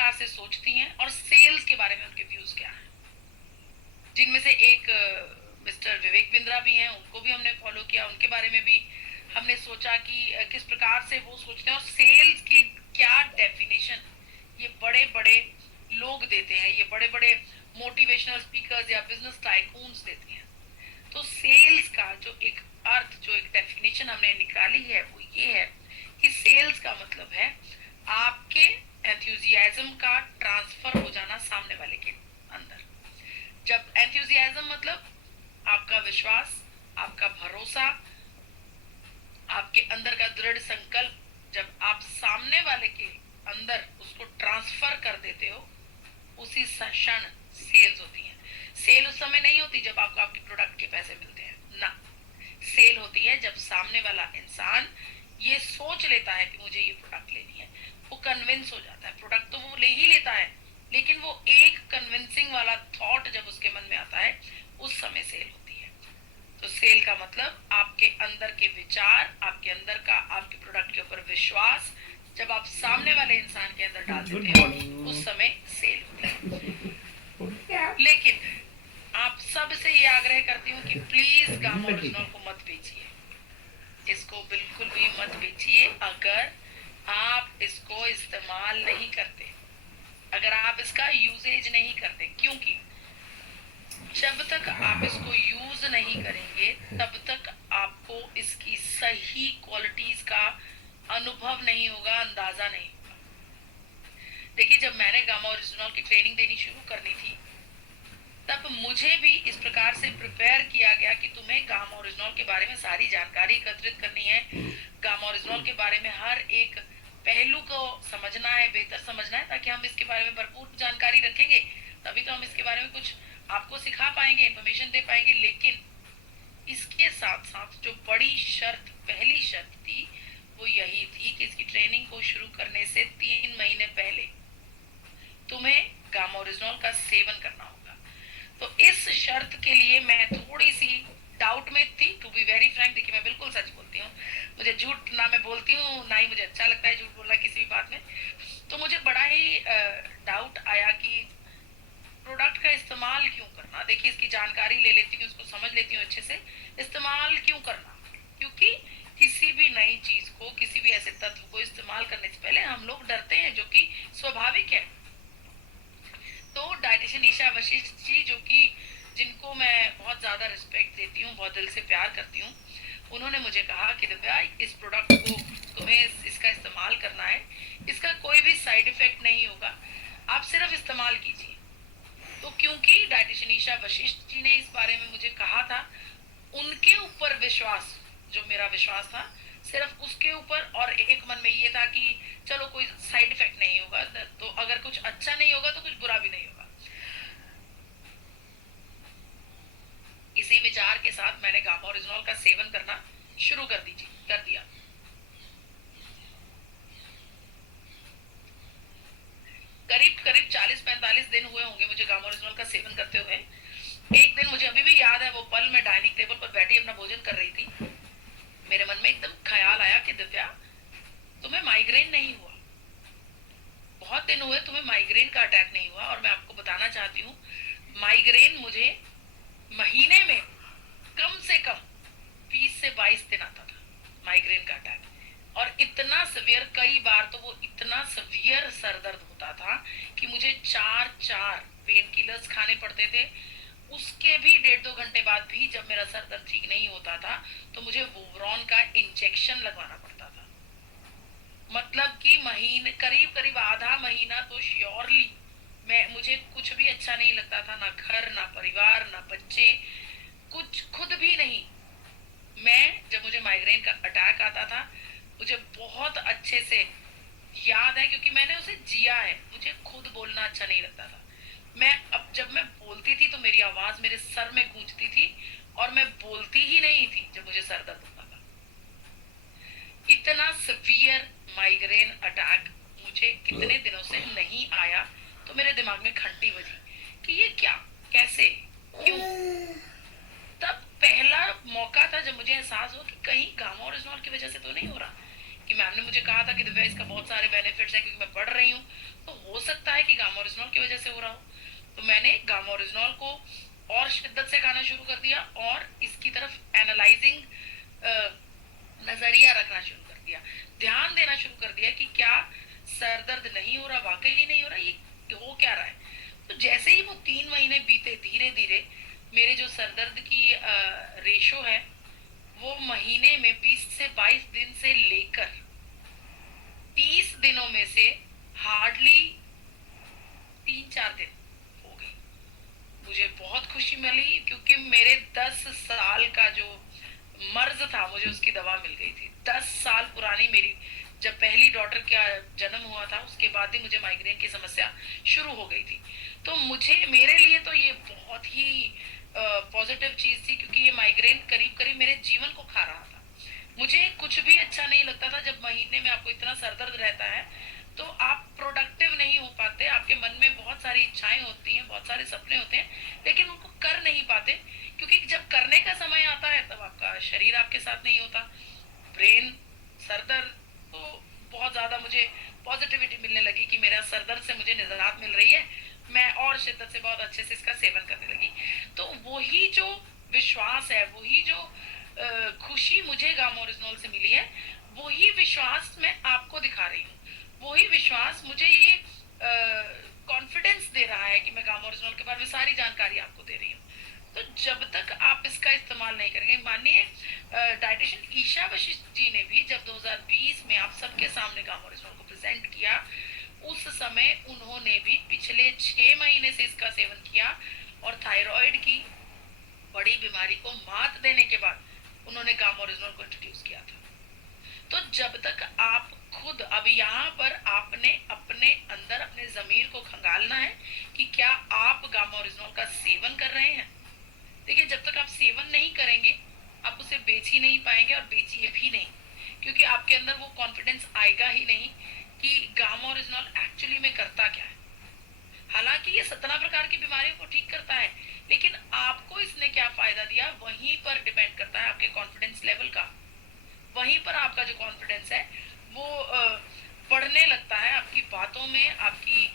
प्रकार से सोचती हैं और सेल्स के बारे में उनके व्यूज क्या हैं। जिनमें से एक मिस्टर विवेक बिंद्रा भी हैं, उनको भी हमने फॉलो किया, उनके बारे में भी हमने सोचा कि किस प्रकार से वो सोचते हैं और सेल्स की क्या डेफिनेशन ये बड़े बड़े लोग देते हैं, ये बड़े बड़े मोटिवेशनल स्पीकर्स या बिजनेस टाइकून्स देते हैं। तो सेल्स का जो एक अर्थ, जो एक डेफिनेशन हमने निकाली है वो ये है कि सेल्स का मतलब है आपके एंथुजियाज्म का ट्रांसफर हो जाना सामने वाले के अंदर। जब एंथुजियाज्म मतलब आपका विश्वास, आपका भरोसा, आपके अंदर का दृढ़ संकल्प, जब आप सामने वाले के अंदर उसको ट्रांसफर कर देते हो, उसी क्षण सेल्स होती है। सेल उस समय नहीं होती जब आपको आपके प्रोडक्ट के पैसे मिलते हैं ना, सेल होती है जब सामने वाला इंसान ये सोच लेता है कि मुझे ये प्रोडक्ट लेनी है, वो कन्विंस हो जाता है। प्रोडक्ट तो वो ले ही लेता है, लेकिन वो एक कन्विंसिंग वाला थॉट जब उसके मन में आता है, उस समय सेल होती है। तो सेल का मतलब आपके अंदर के विचार, आपके अंदर का आपके प्रोडक्ट के ऊपर विश्वास जब आप सामने वाले इंसान के अंदर डाल देते हो, उस समय सेल होती है। लेकिन आप सबसे ये आग्रह करती हूँ कि प्लीज गामा ओरिजिनल को मत बेचिए, इसको बिल्कुल भी मत बेचिए। अगर आप इसको इस्तेमाल नहीं करते, अगर आप इसका यूजेज नहीं करते, क्योंकि जब तक आप इसको यूज नहीं करेंगे तब तक आपको इसकी सही क्वालिटीज का अनुभव नहीं होगा, अंदाजा नहीं होगा। देखिए, जब मैंने गामा ओरिजिनल की ट्रेनिंग देनी शुरू करनी थी, तब मुझे भी इस प्रकार से प्रिपेयर किया गया कि तुम्हें गामा ओरिजिनल के बारे में सारी जानकारी एकत्रित करनी है, गामा ओरिजिनल के बारे में हर एक पहलू को समझना है, बेहतर समझना है, ताकि हम इसके बारे में भरपूर जानकारी रखेंगे, तभी तो हम इसके बारे में कुछ आपको सिखा पाएंगे, इंफॉर्मेशन दे पाएंगे। लेकिन इसके साथ साथ जो बड़ी शर्त, पहली शर्त थी, वो यही थी कि इसकी ट्रेनिंग को शुरू करने से 3 महीने पहले तुम्हें गामा ओरिजिनल का सेवन करना होगा। तो इस शर्त के लिए मैं थोड़ी सी डाउट में थी, टू बी वेरी फ्रैंक। देखिए, मैं बिल्कुल सच बोलती हूँ, मुझे झूठ ना मैं बोलती हूँ, ना ही मुझे अच्छा लगता है झूठ बोलना किसी भी बात में। तो मुझे बड़ा ही डाउट आया कि प्रोडक्ट का इस्तेमाल क्यों करना। देखिए, इसकी जानकारी ले लेती हूँ, उसको समझ लेती हूँ अच्छे से, इस्तेमाल क्यों करना। क्योंकि किसी भी नई चीज को, किसी भी ऐसे तत्व को इस्तेमाल करने से पहले हम लोग डरते हैं, जो कि स्वाभाविक है। तो डाइटिशियन ईशा वशिष्ठ जी, जो कि जिनको मैं बहुत ज्यादा रिस्पेक्ट देती हूँ, बहुत दिल से प्यार करती हूँ, उन्होंने मुझे कहा कि दिव्या, इस प्रोडक्ट को तुम्हें इसका इस्तेमाल करना है, इसका कोई भी साइड इफेक्ट नहीं होगा, आप सिर्फ इस्तेमाल कीजिए। तो क्योंकि डाइटिशियन ईशा वशिष्ठ जी ने इस बारे में मुझे कहा था, उनके ऊपर विश्वास, जो मेरा विश्वास था सिर्फ उसके ऊपर, और एक मन में ये था कि चलो कोई साइड इफेक्ट नहीं होगा, तो अगर कुछ अच्छा नहीं होगा तो कुछ बुरा भी नहीं होगा। इसी विचार के साथ मैंने गामा ओरिजिनल का सेवन करना शुरू कर दिया। करीब करीब 40-45 दिन हुए होंगे मुझे गामा ओरिजिनल का सेवन करते हुए। एक दिन मुझे अभी भी याद है, वो पल मैं डाइनिंग टेबल पर बैठी अपना भोजन कर रही थी, मेरे मन में एकदम ख्याल आया कि दिव्या, तुम्हें माइग्रेन नहीं हुआ, बहुत दिन हुए तुम्हें माइग्रेन का अटैक नहीं हुआ। और मैं आपको बताना चाहती हूँ, माइग्रेन मुझे महीने में कम से कम 20 से 22 दिन आता था, माइग्रेन का अटैक। और इतना सिवियर, कई बार तो वो इतना सिवियर सर दर्द होता था कि मुझे 4 पेन किलर्स खाने पड़ते थे। उसके भी 1.5-2 घंटे बाद भी जब मेरा सर दर्द ठीक नहीं होता था, तो मुझे वोवरॉन का इंजेक्शन लगवाना पड़ता था। मतलब कि महीने, करीब करीब आधा महीना तो श्योरली मुझे कुछ भी अच्छा नहीं लगता था, ना घर, ना परिवार, ना बच्चे, कुछ खुद भी नहीं। जब मुझे माइग्रेन का अटैक आता था, मुझे बहुत अच्छे से याद है, क्योंकि मैंने उसे जिया है। मुझे खुद बोलना अच्छा नहीं लगता था। जब मैं बोलती थी तो मेरी आवाज मेरे सर में गूंजती थी, और मैं बोलती ही नहीं थी जब मुझे सर दर्द होता था। इतना सिवियर माइग्रेन अटैक मुझे कितने दिनों से नहीं आया। तो मेरे दिमाग में घंटी बजी कि ये क्या, कैसे, क्यों। तब पहला मौका था जब मुझे एहसास हुआ कि कहीं गामा ओरिजिनल की वजह से तो नहीं हो रहा, कि मैम ने मुझे कहा था कि दिव्या इसका बहुत सारे बेनिफिट्स हैं, क्योंकि मैं पढ़ रही हूँ, तो हो सकता है कि गामा ओरिजिनॉल की वजह से हो रहा हो। तो मैंने गामा ओरिजिनॉल को और शिद्दत से खाना शुरू कर दिया और इसकी तरफ एनालाइजिंग नजरिया रखना शुरू कर दिया, ध्यान देना शुरू कर दिया कि क्या सर दर्द नहीं हो रहा, वाकई ही नहीं हो रहा, ये हो क्या रहा है। तो जैसे ही वो 3 महीने बीते, धीरे धीरे मेरे जो सर दर्द की रेशो है वो महीने में 20 से 22 दिन से लेकर 30 दिनों में से हार्डली 3-4 दिन हो गई। मुझे बहुत खुशी मिली क्योंकि मेरे 10 साल का जो मर्ज था मुझे उसकी दवा मिल गई थी। 10 साल पुरानी मेरी, जब पहली डॉटर का जन्म हुआ था उसके बाद ही मुझे माइग्रेन की समस्या शुरू हो गई थी। तो मुझे, मेरे लिए तो ये बहुत ही पॉजिटिव चीज थी, क्योंकि ये माइग्रेन करीब करीब मेरे जीवन को खा रहा था। मुझे कुछ भी अच्छा नहीं लगता था जब महीने में आपको इतना सरदर्द रहता है, तो आप प्रोडक्टिव नहीं हो पाते, आपके मन में बहुत सारी इच्छाएं होती हैं, बहुत सारे सपने होते हैं, लेकिन उनको कर नहीं पाते, क्योंकि जब करने का समय आता है तब आपका शरीर आपके साथ नहीं होता। ब्रेन, सरदर्द, तो बहुत ज्यादा मुझे पॉजिटिविटी मिलने लगी कि मेरा सरदर्द से मुझे निजात मिल रही है, मैं और शिद्दत से बहुत अच्छे से इसका सेवन करने लगी। तो वही जो विश्वास है, वही जो खुशी मुझे गामा ओरिजिनॉल से मिली है, वही विश्वास मैं आपको दिखा रही हूँ। वही विश्वास मुझे ये कॉन्फिडेंस दे रहा है कि मैं गामा ओरिजिनॉल के बारे में सारी जानकारी आपको दे रही हूँ। तो जब तक आप इसका इस्तेमाल नहीं करेंगे, मानिए डाइटिशियन ईशा वशिष्ठ जी ने भी जब 2020 में आप सबके सामने गामा ओरिजिनॉल को प्रेजेंट किया, उस समय उन्होंने भी पिछले 6 महीने से इसका सेवन किया और थायराइड की बड़ी बीमारी को मात देने के बाद उन्होंने गामा ओरिजिनॉल को इंट्रोड्यूस किया था। तो जब तक आप खुद, अभी यहाँ पर आपने अपने अंदर अपने जमीर को खंगालना है कि क्या आप गामा ओरिजिनॉल का सेवन कर रहे हैं। देखिए, जब तक आप सेवन नहीं करेंगे आप उसे बेच ही नहीं पाएंगे और बेचिए भी नहीं, क्योंकि आपके अंदर वो कॉन्फिडेंस आएगा ही नहीं कि गामा ओरिजिनॉल एक्चुअली में करता क्या है। हालांकि ये 17 प्रकार की बीमारियों को ठीक करता है, लेकिन आपको इसने क्या फायदा दिया वहीं पर डिपेंड करता है आपके कॉन्फिडेंस लेवल का। वहीं पर आपका जो कॉन्फिडेंस है वो बढ़ने लगता है, आपकी बातों में, आपकी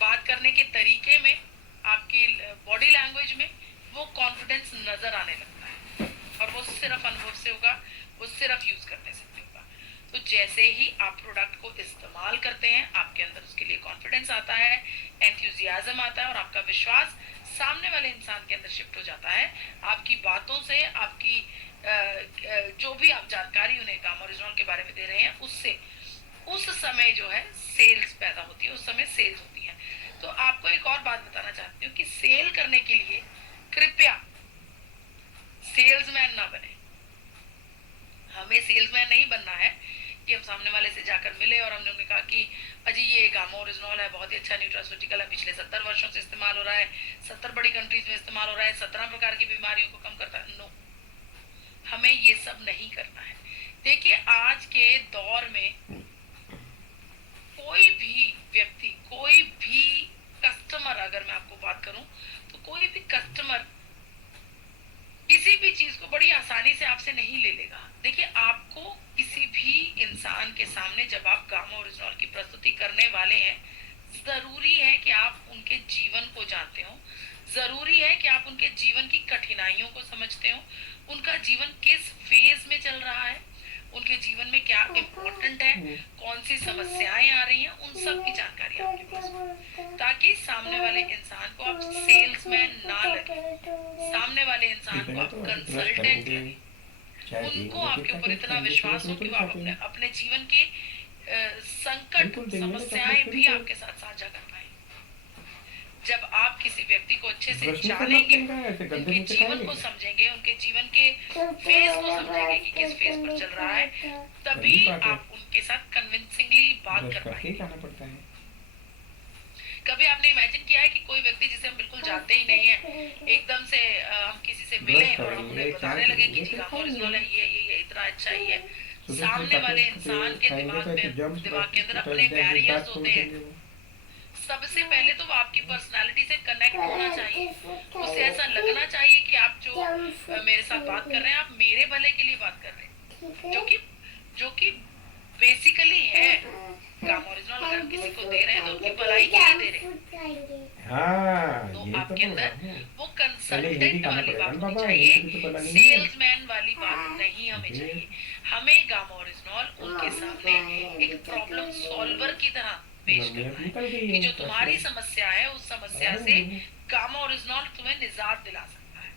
बात करने के तरीके में, आपकी बॉडी लैंग्वेज में वो कॉन्फिडेंस नजर आने लगता है। और वो सिर्फ अनुभव से होगा, वो सिर्फ यूज करने से होगा। तो जैसे ही आप प्रोडक्ट को इस्तेमाल करते हैं आपके अंदर उसके लिए कॉन्फिडेंस आता है, एंथुजियाज्म आता है और आपका विश्वास सामने वाले इंसान के अंदर शिफ्ट हो जाता है। आपकी बातों से, आपकी जो भी आप जानकारी उन्हें गामा ओरिजिनॉल के बारे में दे रहे हैं उससे उस समय जो है सेल्स पैदा होती है, उस समय सेल्स होती है। तो आपको एक और बात बताना चाहती हूँ कि सेल करने के लिए कृपया सेल्समैन ना बने। हमें सेल्समैन नहीं बनना है कि हम सामने वाले से जाकर मिले और हमने उन्हें कहा कि अजी ये गामा ओरिजिनॉल है, बहुत ही अच्छा न्यूट्रास्यूटिकल है, पिछले 70 वर्षों से इस्तेमाल हो रहा है, 70 बड़ी कंट्रीज में इस्तेमाल हो रहा है, 17 प्रकार की बीमारियों को कम करता है। नो, हमें ये सब नहीं करना है। देखिए, आज के दौर में कोई भी व्यक्ति, कोई भी कस्टमर, अगर मैं आपको बात करूं तो कोई भी कस्टमर किसी भी चीज को बड़ी आसानी से आपसे नहीं ले लेगा। देखिए, आपको किसी भी इंसान के सामने जब आप गामा ओरिजिनॉल की प्रस्तुति करने वाले हैं, जरूरी है कि आप उनके जीवन को जानते हो, जरूरी है कि आप उनके जीवन की कठिनाइयों को समझते हो, उनका जीवन किस फेज में चल रहा है, उनके जीवन में क्या इम्पोर्टेंट है, कौन सी समस्याएं आ रही हैं, उन सब की जानकारी आपके पास हो, ताकि सामने वाले इंसान को आप सेल्समैन ना लगे, सामने वाले इंसान को आप कंसल्टेंट लगे, उनको आपके ऊपर इतना विश्वास हो कि वो आप अपने जीवन के संकट, समस्याएं भी आपके साथ साझा कर पाए। जब आप किसी व्यक्ति को अच्छे से जानेंगे, उनके जीवन को समझेंगे, उनके जीवन के फेज को समझेंगे कि किस फेज पर चल रहा है, तभी आप उनके साथ कन्विंसिंगली बात कर पाएंगे। कभी आपने इमेजिन किया है कि कोई व्यक्ति जिसे हम बिल्कुल जानते ही नहीं है, एकदम से हम किसी से मिले और हम उन्हें बताने लगे कि जी गामा ओरिजिनल है, ये इतना अच्छा ही है। सामने वाले इंसान के दिमाग के अंदर अपने बैरियर्स होते हैं। सबसे पहले तो वो आपकी पर्सनालिटी से कनेक्ट होना चाहिए, उसे ऐसा लगना चाहिए कि आप जो मेरे साथ बात कर रहे हैं आप मेरे भले के लिए बात कर रहे हैं, जो कि बेसिकली है गामा ओरिजिनल, अगर हम किसी को दे रहे हैं तो उनकी भलाई के लिए दे रहे हैं। हाँ तो ये तो आपके बोल रहा अंदर हूँ। वो पहले हिंदी कंसल्टेंट खाना वाली पड़ेगा बात ना होनी बाबा, चाहिए, हिंदी तो पता नहीं है। सेल्समैन वाली बात नहीं हमें चाहिए। हमें गामा ओरिजिनल उनके सामने एक प्रॉब्लम सॉल्वर की तरह पेश मम्मी अब करना निकल है गई कि है जो तुम्हारी समस्या है उस समस्या से गामा ओरिजिनल तुम्हें निजात दिला सकता है।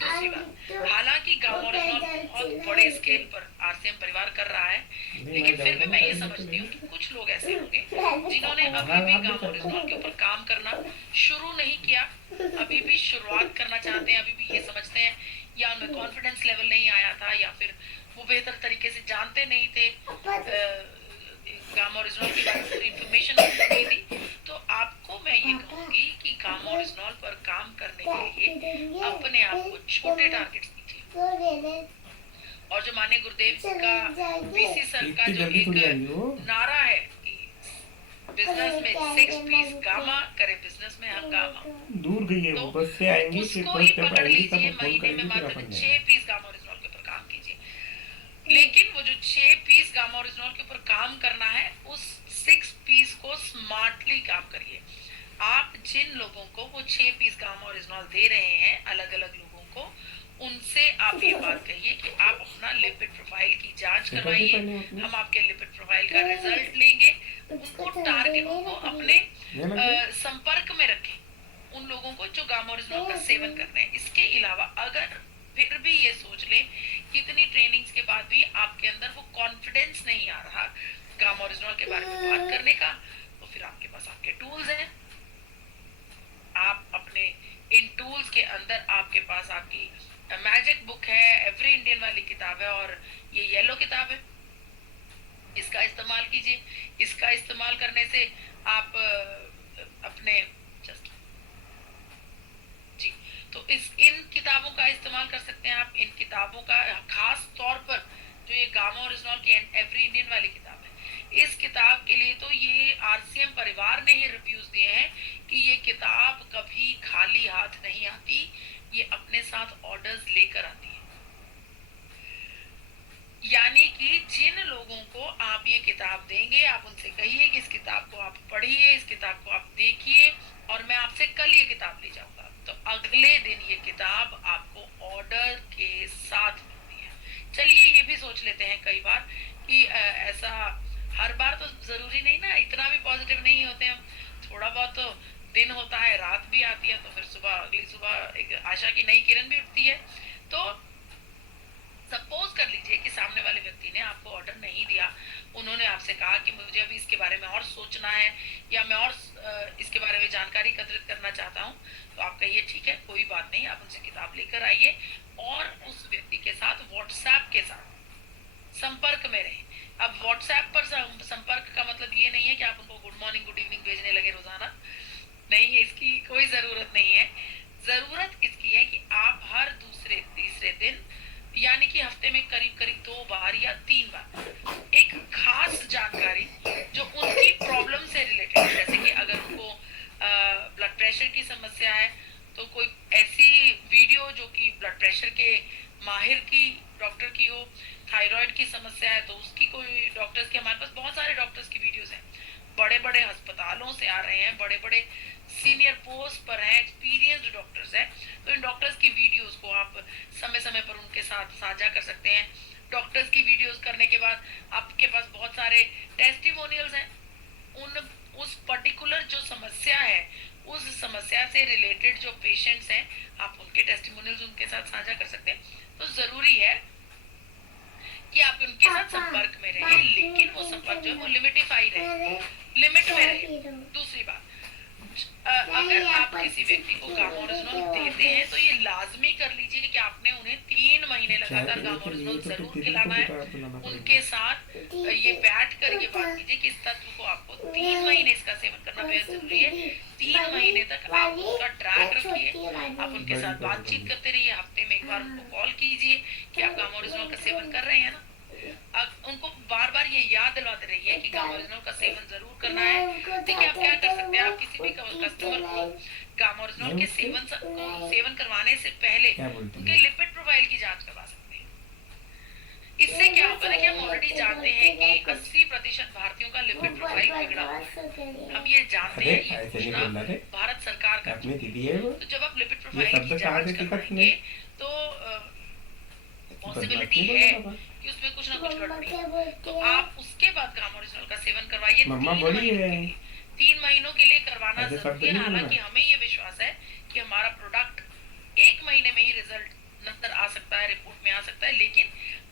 दूसरी बात, हालांकि गामा ओरिजिनल बहुत बड़े स्केल पर आरसीएम परिवार कर रहा है, लेकिन फिर भी मैं ये समझती हूँ कि कुछ लोग ऐसे होंगे जिन्होंने अभी भी गामा ओरिजिनल के ऊपर काम करना शुरू नहीं किया, अभी भी शुरुआत करना चाहते हैं, अभी भी ये समझते हैं या उनमें कॉन्फिडेंस लेवल नहीं आया था, या फिर वो बेहतर तरीके से जानते नहीं थे, गामा ओरिजिनल के बारे में पूरी इंफॉर्मेशन नहीं थी। तो आपको मैं ये कहूंगी कि गामा ओरिजिनल पर काम करने के लिए अपने आप को छोटे टारगेट्स दीजिए। और जो माननीय गुरुदेव का वीसी सर का जो एक नारा है कि बिजनेस में 6 पीस गामा करे, बिजनेस में हम गामा, दूर गई है वो, बस से आएंगी फिर उसको बस ही स्टेप पकड़ आएगी लीजिए, तब फोन महीने में करेगी फिर मात्र अपन 6 जाएंगे। पीस गामा ओरिजिनल के ऊपर काम कीजिए। लेकिन वो जो 6 पीस गामा ओरिजिनल के ऊपर काम करना है, उस 6 पीस को स्मार्टली काम करिए। आप जिन लोगों को वो 6 पीस गामा ओरिजिनल दे रहे हैं, अलग अलग लोगों को, उनसे आप ये बात कहिए कि आप अपना लिपिड प्रोफाइल की जांच करवाइए, हम आपके लिपिड प्रोफाइल का रिजल्ट लेंगे। उनको टारगेट, उनको अपने संपर्क में रखें, उन लोगों को जो गामा ओरिजिनल का सेवन कर रहे हैं। इसके अलावा अगर फिर भी ये सोच लें कि इतनी ट्रेनिंग्स के बाद भी आपके अंदर वो कॉन्फिडेंस नहीं आ रहा गामा ओरिजिनल के बारे में बात करने का, तो फिर आपके पास आपके टूल्स हैं। आप अपने इन टूल्स के अंदर आपके पास आपकी मैजिक बुक है, एवरी इंडियन वाली किताब है, और ये येलो किताब है, इसका इस्तेमाल कीजिए। इसका इस्तेमाल करने से आप अपने जस्ट जी, तो इन किताबों का इस्तेमाल कर सकते हैं आप। इन किताबों का खास तौर पर जो ये गामा ओरिजिनल की एवरी इंडियन वाली किताब है, इस किताब के लिए तो ये आरसीएम परिवार ने ही रिव्यूज दिए हैं कि ये किताब कभी खाली हाथ नहीं आती, ये अपने साथ ऑर्डर्स लेकर आती है। यानी कि जिन लोगों को आप ये किताब देंगे, आप उनसे कहिए कि इस किताब को आप पढ़िए, इस किताब को आप देखिए, और मैं आपसे कल ये किताब ले जाऊंगा, तो अगले दिन ये किताब आपको ऑर्डर के साथ मिलती है। चलिए ये भी सोच लेते हैं कई बार कि ऐसा हर बार तो जरूरी नहीं ना, इतना भी पॉजिटिव नहीं होते हम, थोड़ा बहुत तो दिन होता है, रात भी आती है, तो फिर सुबह, अगली सुबह एक आशा की नई किरण भी उठती है। तो सपोज कर लीजिए कि सामने वाले व्यक्ति ने आपको ऑर्डर नहीं दिया, उन्होंने आपसे कहा कि मुझे अभी इसके बारे में और सोचना है, या मैं और इसके बारे में जानकारी एकत्रित करना चाहता हूँ, तो आप कहिए ठीक है, कोई बात नहीं, आप उनसे किताब लेकर आइए और उस व्यक्ति के साथ व्हाट्सएप के साथ संपर्क में रहें। अब व्हाट्सएप पर संपर्क का मतलब ये नहीं है कि आप उनको गुड मॉर्निंग गुड इवनिंग भेजने लगे रोजाना, नहीं, इसकी कोई जरूरत नहीं है। जरूरत इसकी है कि आप हर दूसरे तीसरे दिन, यानी कि हफ्ते में करीब करीब 2 बार या 3 बार एक खास जानकारी जो उनकी प्रॉब्लम से रिलेटेड है, जैसे कि अगर उनको ब्लड प्रेशर की समस्या है, तो कोई ऐसी वीडियो जो कि ब्लड प्रेशर के माहिर की, डॉक्टर की हो, थायराइड की समस्या है तो उसकी कोई डॉक्टर्स की, हमारे पास बहुत सारे डॉक्टर्स की वीडियोस हैं, बड़े बड़े अस्पतालों से आ रहे हैं, बड़े बड़े सीनियर पोस्ट पर हैं, एक्सपीरियंस्ड डॉक्टर्स हैं, तो इन डॉक्टर्स की वीडियोस को आप समय समय पर उनके साथ साझा कर सकते हैं। डॉक्टर्स की वीडियोस करने के बाद आपके पास बहुत सारे टेस्टिमोनियल्स हैं, उस पर्टिकुलर जो समस्या है, उस समस्या से रिलेटेड जो पेशेंट्स हैं, आप उनके टेस्टिमोनियल्स उनके साथ साझा कर सकते हैं। तो जरूरी है कि आप उनके साथ संपर्क में रहे, लेकिन वो संपर्क जो है वो लिमिटिफाई रहे, लिमिट में रहे। दूसरी बात, अगर आप किसी व्यक्ति को गामा ओरिजिनल देते हैं तो ये लाजमी कर लीजिए कि आपने उन्हें 3 महीने लगातार गामा ओरिजिनल जरूर खिलाना है। उनके साथ ये बैठ कर ये बात कीजिए कि इस तत्व को आपको 3 महीने इसका सेवन करना बेहद जरूरी है। 3 महीने तक आप उसका ट्रैक रखिए, आप उनके साथ बातचीत करते रहिए, हफ्ते में एक बार उनको कॉल कीजिए कि आप गामा ओरिजिनल का सेवन कर रहे हैं ना। उनको बार बार ये याद दिलवाते रहिए कि गामा ओरिजिनल का सेवन जरूर करना है। देखिए आप क्या कर सकते हैं, आप किसी भी कस्टमर को गामा ओरिजिनल के सेवन करवाने से पहले उनके लिपिड प्रोफाइल की जांच करवा सकते हैं। इससे क्या होगा, देखिए हम ऑलरेडी जानते हैं कि 80% भारतीयों का लिपिड प्रोफाइल बिगड़ा हुआ है। हम ये जानते अरे हैं, ये ऐसे नहीं घोषणा बोलना रे, भारत सरकार कर अपनी चुकी दीदी है। है वो। तो जब आप लिपिड ये प्रोफाइल शब्द की कहाँ से जांच सीखा करवाएंगे तूने? तो ऐसी बदमाश पॉसिबिलिटी नहीं है बोलना बाबा। कि उसमें कुछ ना कुछ गड़बड़ी है। तो आप उसके बाद गामा ओरिजिनल का सेवन करवाइए मम्मा 3 बड़ी महीनों है, के लिए। 3 महीनों के लिए करवाना ऐसे शब्द जरूरी है। नहीं बोलना। हालांकि हमें ये विश्वास है कि हमारा प्रोडक्ट 1 महीने में ही रिजल्ट नजर आ सकता है, रिपोर्ट में आ सकता है, लेकिन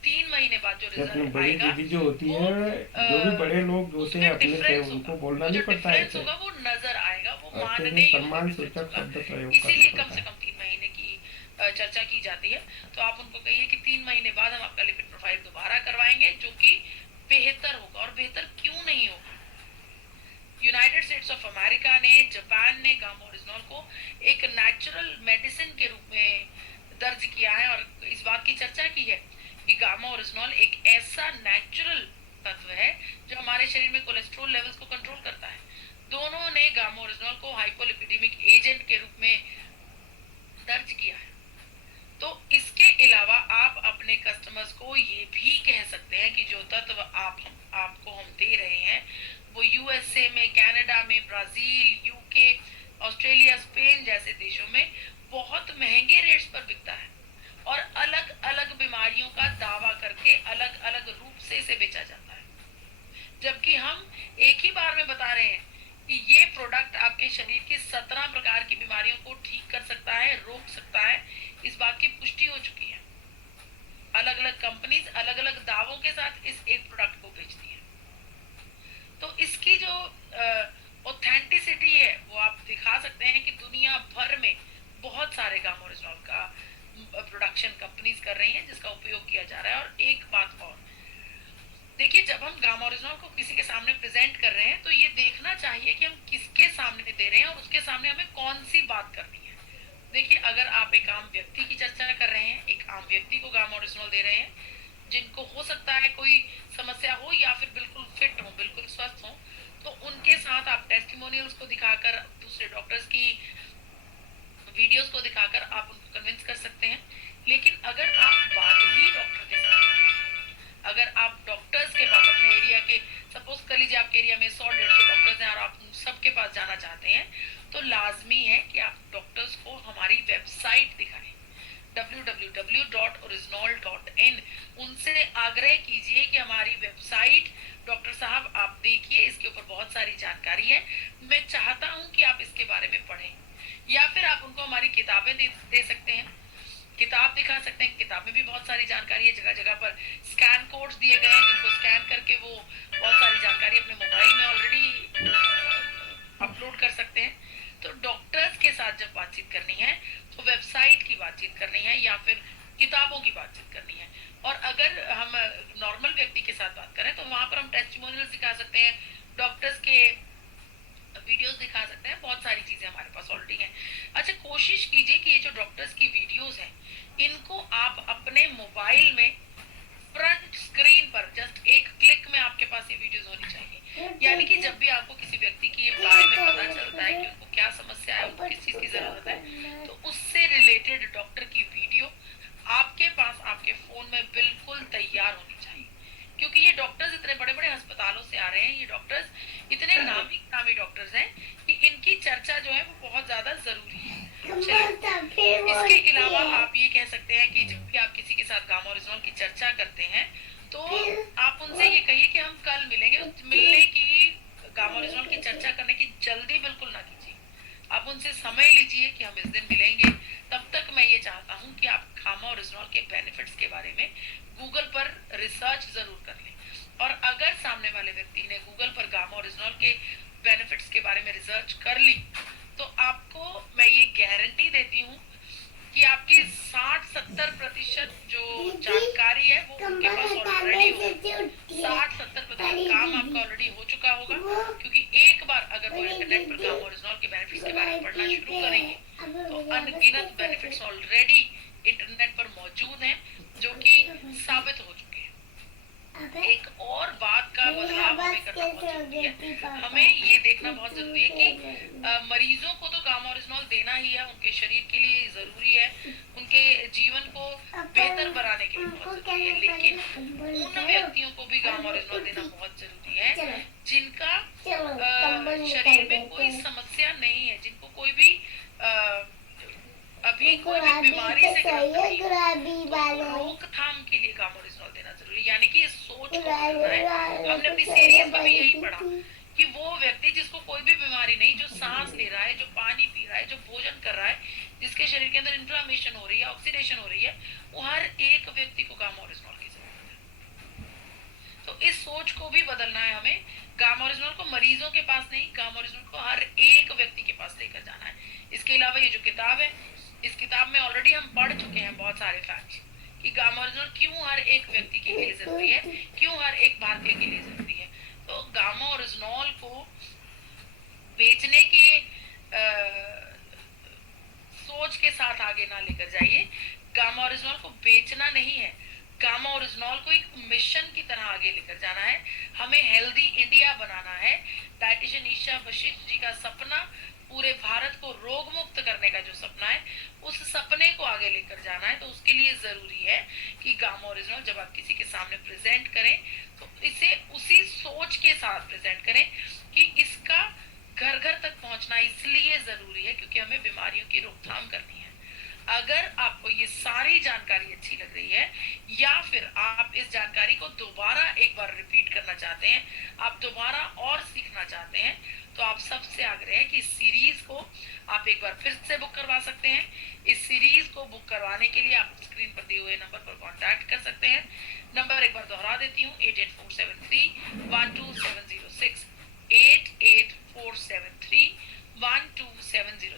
3 महीने बाद जो ये अपनी रिजल्ट बड़ी आएगा दीदी जो होती वो है, जो भी बड़े लोग होते हैं उसमें अपने से, डिफरेंस उनको होगा। बोलना वो जो नहीं पड़ता है डिफरेंस ऐसे। होगा वो नजर आएगा, वो अच्छे मानने से योग्य सम्मान डिफरेंस सूचक होगा। शब्द प्रयोग इसीलिए करना कम पड़ता से है। कम 3 महीने की चर्चा की जाती है। तो आप उनको कहिए कि 3 महीने बाद हम आपका लिपिड प्रोफाइल दोबारा करवाएंगे, जो कि बेहतर होगा। और बेहतर क्यों नहीं होगा, यूनाइटेड स्टेट्स ऑफ अमेरिका ने, जापान ने गामा ओरिजिनल को एक नेचुरल मेडिसिन के रूप में दर्ज किया है और इस बात की चर्चा की है कि गामा ओरिजिनल एक ऐसा नेचुरल तत्व है जो हमारे शरीर में कोलेस्ट्रॉल लेवल्स को कंट्रोल करता है। दोनों ने गामा ओरिजिनल को हाइपोलिपिडेमिक एजेंट के रूप में दर्ज किया है। तो इसके अलावा आप अपने कस्टमर्स को ये भी कह सकते हैं कि जो तत्व आपको हम दे रहे हैं वो यूएसए में, कनाडा में, ब्राजील, यूके, ऑस्ट्रेलिया, स्पेन जैसे देशों में बहुत महंगे रेट्स पर बिकता है और अलग अलग बीमारियों का दावा करके अलग अलग रूप से इसे बेचा जाता है। जबकि हम एक ही बार में बता रहे हैं कि ये प्रोडक्ट आपके शरीर की 17 प्रकार की बीमारियों को ठीक कर सकता है, रोक सकता है। इस बात की पुष्टि हो चुकी है। अलग अलग कंपनीज अलग अलग दावों के साथ इस एक प्रोडक्ट को बेचती है। तो इसकी जो ऑथेंटिसिटी है वो आप दिखा सकते हैं कि दुनिया भर में बहुत सारे गामा ओरिजिनल का प्रोडक्शन कंपनीज कर रही हैं जिसका उपयोग किया जा रहा है। और एक बात और देखिए, जब हम गामा ओरिजिनल को किसी के सामने प्रेजेंट कर रहे हैं तो ये देखना चाहिए कि हम किसके सामने दे रहे हैं और उसके सामने हमें कौन सी बात करनी है। देखिए, अगर आप एक आम व्यक्ति की चर्चा कर रहे हैं, एक आम व्यक्ति को गामा ओरिजिनल दे रहे हैं जिनको हो सकता है कोई समस्या हो या फिर बिल्कुल फिट हो, बिल्कुल स्वस्थ हो, तो उनके साथ आप टेस्टिमोनियल्स को दिखाकर, दूसरे डॉक्टर्स की वीडियोस को दिखाकर आप उनको कन्विंस कर सकते हैं। लेकिन अगर आप बात ही डॉक्टर के साथ, अगर आप डॉक्टर्स के पास अपने एरिया के, सपोज कर लीजिए आपके एरिया में 100-150 डॉक्टर्स हैं और आप सबके पास जाना चाहते हैं, तो लाजमी है कि आप डॉक्टर्स को हमारी वेबसाइट दिखाएं www.original.in। उनसे आग्रह कीजिए कि हमारी वेबसाइट डॉक्टर साहब आप देखिए, इसके ऊपर बहुत सारी जानकारी है, मैं चाहता हूं कि आप इसके बारे में पढ़ें। या फिर आप उनको हमारी किताबें दे सकते हैं, किताब दिखा सकते हैं। किताब में भी बहुत सारी जानकारी है, जगह जगह पर स्कैन कोड्स दिए गए हैं जिनको स्कैन करके वो बहुत सारी जानकारी अपने मोबाइल में ऑलरेडी अपलोड कर सकते हैं। तो डॉक्टर्स के साथ जब बातचीत करनी है तो वेबसाइट की बातचीत करनी है या फिर किताबों की बातचीत करनी है। और अगर हम नॉर्मल व्यक्ति के साथ बात करें तो वहां पर हम टेस्टिमोनियल्स दिखा सकते हैं, डॉक्टर्स के वीडियोस दिखा सकते हैं, बहुत सारी चीजें हमारे पास ऑलरेडी हैं। अच्छा, कोशिश कीजिए कि ये जो डॉक्टर्स की वीडियोस हैं इनको आप अपने मोबाइल में फ्रंट स्क्रीन पर जस्ट एक क्लिक में आपके पास ये वीडियोस होनी चाहिए। यानी कि जब भी आपको किसी व्यक्ति के बारे में पता चलता है कि उनको क्या समस्या है, उनको किस चीज की जरूरत है, तो उससे रिलेटेड डॉक्टर की वीडियो आपके पास आपके फोन में बिल्कुल तैयार होनी चाहिए। क्योंकि ये डॉक्टर्स इतने बड़े बड़े अस्पतालों से आ रहे हैं, ये डॉक्टर्स इतने नामी डॉक्टर्स हैं कि इनकी चर्चा जो है वो बहुत ज्यादा जरूरी है। इसके अलावा आप ये कह सकते हैं कि जब भी आप किसी के साथ गामा ओरिजिनल की चर्चा करते हैं तो आप उनसे ये कहिए कि हम कल मिलेंगे। मिलने की, गामा ओरिजिनल की चर्चा करने की जल्दी बिल्कुल ना कीजिए। आप उनसे समय लीजिए कि हम इस दिन मिलेंगे। तब तक मैं ये चाहता हूँ कि आप गामा ओरिजिनल के बेनिफिट्स के बारे में गूगल पर रिसर्च जरूर कर लें। और अगर सामने वाले व्यक्ति ने गूगल पर गामा ओरिजिनल के बेनिफिट्स के बारे में रिसर्च कर ली तो आपको मैं ये गारंटी देती हूँ कि आपकी 60-70% जो जानकारी है वो उनके पास ऑलरेडी होगी। 60-70% काम आपका ऑलरेडी हो चुका होगा। क्योंकि एक बार अगर वो इंटरनेट पर गामा ओरिजिनल के बेनिफिट्स के बारे में पढ़ना शुरू करेंगे तो अनगिनत बेनिफिट्स ऑलरेडी इंटरनेट पर मौजूद हैं जो कि साबित हो चुके हैं। एक और बात का बदलाव हमें करना बहुत जरूरी है। हमें ये देखना बहुत जरूरी है कि मरीजों को तो गामाओरिजिनॉल देना ही है, उनके शरीर के लिए जरूरी है, उनके जीवन को बेहतर बनाने के लिए बहुत जरूरी है। लेकिन उन व्यक्तियों को भी गामाओरिजिनॉल देना बहुत जरूरी है जिनका शरीर में कोई समस्या नहीं है, जिनको कोई भी अभी कोई भी बीमारी से ग्रस्त नहीं है, तो रोकथाम के लिए गामाओरिजिनॉल देना जरूरी है। यानी कि इस सोच को बदलना है। हमने अपनी सीरीज में भी यही पढ़ा कि वो व्यक्ति जिसको कोई भी बीमारी नहीं, जो सांस ले रहा है, जो पानी पी रहा है, जो भोजन कर रहा है, जिसके शरीर के अंदर इन्फ्लामेशन हो रही है, ऑक्सीडेशन हो रही है, वो हर एक व्यक्ति को गामाओरिजिनॉल की जरूरत है। तो इस सोच को भी बदलना है हमें। गामाओरिजिनॉल को मरीजों के पास नहीं, गामाओरिजिनॉल को हर एक व्यक्ति के पास लेकर जाना है। इसके अलावा ये जो किताब है, इस किताब में ऑलरेडी हम पढ़ चुके हैं बहुत सारे फैक्ट्स कि गामाओरिजिनॉल क्यों हर एक व्यक्ति के लिए जरूरी है, क्यों हर एक भारतीय के लिए जरूरी है। तो गामाओरिजिनॉल को बेचने के सोच के साथ आगे ना लेकर जाइए। गामाओरिजिनॉल को बेचना नहीं है, गामाओरिजिनॉल को एक मिशन की तरह आगे लेकर जाना है। हमें हेल्दी इंडिया बनाना है। डाइटिशियन ईशा वशिष्ठ जी का सपना, पूरे भारत को रोग मुक्त करने का जो सपना है, उस सपने को आगे लेकर जाना है। तो उसके लिए जरूरी है कि गामाओरिजिनॉल जब आप किसी के सामने प्रेजेंट करें तो इसे उसी सोच के साथ प्रेजेंट करें कि इसका घर घर तक पहुंचना इसलिए जरूरी है क्योंकि हमें बीमारियों की रोकथाम करनी है। अगर आपको ये सारी जानकारी अच्छी लग रही है या फिर आप इस जानकारी को दोबारा एक बार रिपीट करना चाहते हैं, आप दोबारा और सीखना चाहते हैं, तो आप सबसे आग्रह है कि इस सीरीज को आप एक बार फिर से बुक करवा सकते हैं। इस सीरीज को बुक करवाने के लिए आप स्क्रीन पर दिए हुए नंबर पर कांटेक्ट कर सकते हैं। नंबर एक बार दोहरा देती हूँ, 8847312706, 8847312706।